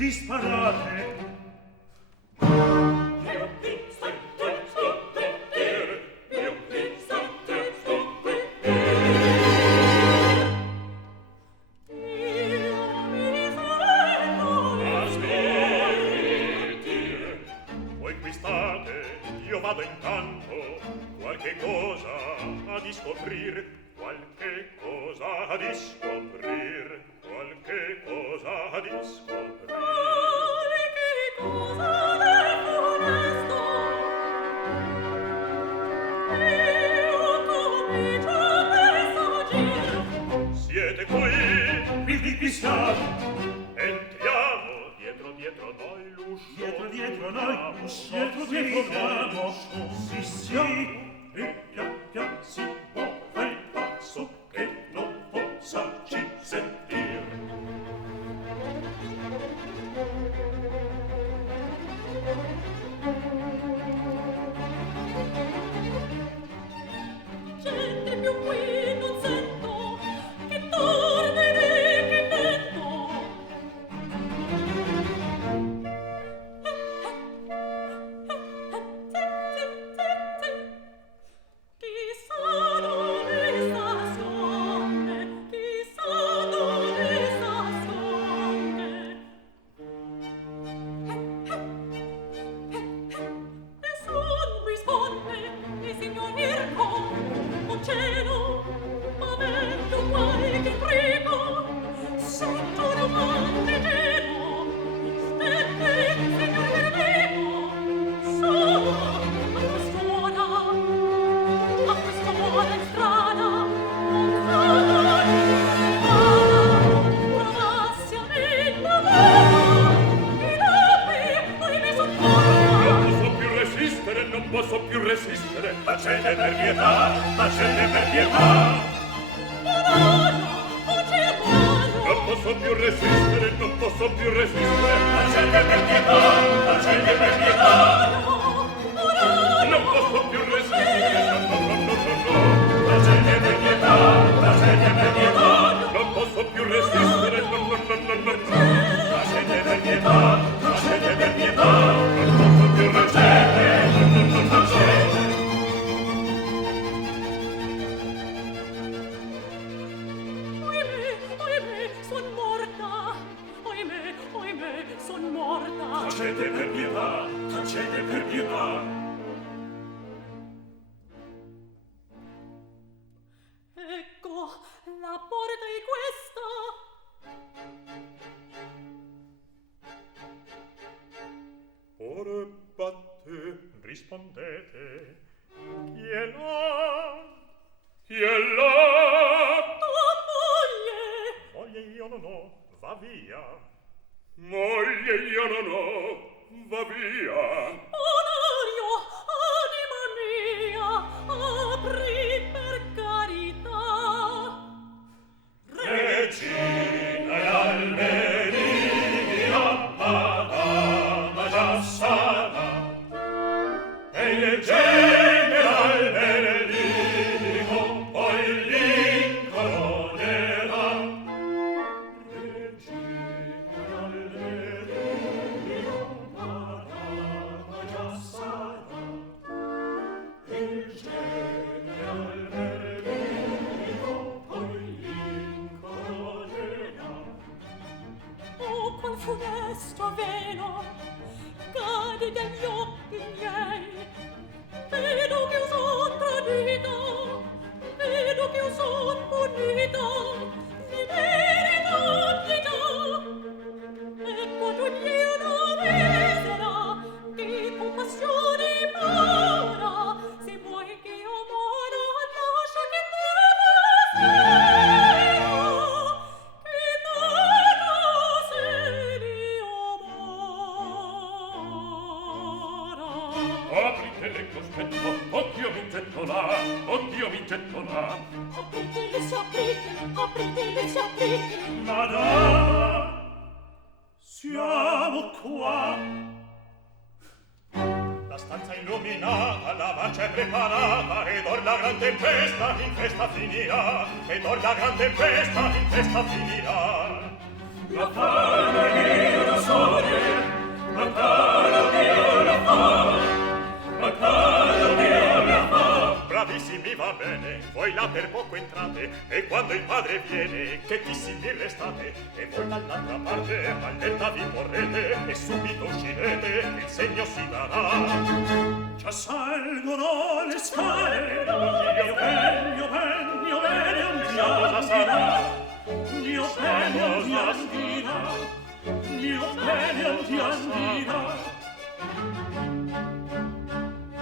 disparate. Vado in campo, qualche cosa a discoprir, qualche cosa a discoprir, qualche cosa a discoprir. Qualche cosa del funesto, io comincio questo giro. Siete qui siamo, entriamo, dietro noi l'uscio, Dietro noi l'uscio, dietro sì, sì, e pian si muove il passo che non possa ci sentir. Gente più qui non sento, che torbidi che vento. Chissà dove sta sonde, chissà dove sta sonde. Nessun risponde, il signor Mirko, o cielo, avendo qualche frigo, sotto domande gelo, stette il signor Verdigo, solo a quest'ora in strada, un solo provasse a me la mano, e da qui mi soccorra. non posso più resistere, tacete per pietà, tacete per pietà. Non posso più resistere, non posso più resistere, tacete per pietà, tacete per pietà. Non posso più resistere, no, tacete per pietà, tacete per pietà. Non posso più resistere, no, tacete per pietà, tacete per pietà. Non posso più resistere, no, tacete. Son morta. Tacete per pietà, tacete per pietà. Ecco, la porta è questa. Ora batte, rispondete. Chi è là? Chi è là? Tua moglie. Moglie io non ho, va via. Moglie io non ho, va via. Onorio, anima mia, apri per carità. Regina e Almeria, Madama già sana, e il general Benedico poi l'incoronerà. Oh, qual funesto velo cade dagli occhi miei. Vedo che io son tradita, vedo che io son punita, mi merita pietà. Ecco tu Dio non misera, che compassione implora, se vuoi che io mora, lascia che me spero, che nata se io mora. Aprite le cospetto, oddio mi getto là, oddio mi getto là. Apritele se aprite. Madama, siamo qua. La stanza illuminata, la marcia è preparata, ed or la gran tempesta in festa finirà, ed or la gran tempesta in festa finirà. La fama io sole, ma caro Dio la fa, ma caro Dio la fa. Bravissimi, va bene, voi là per poco entrate, e quando il padre viene, che chissimi restate, e voi dall'altra parte, all'etta vi porrete, e subito uscirete, il segno si darà.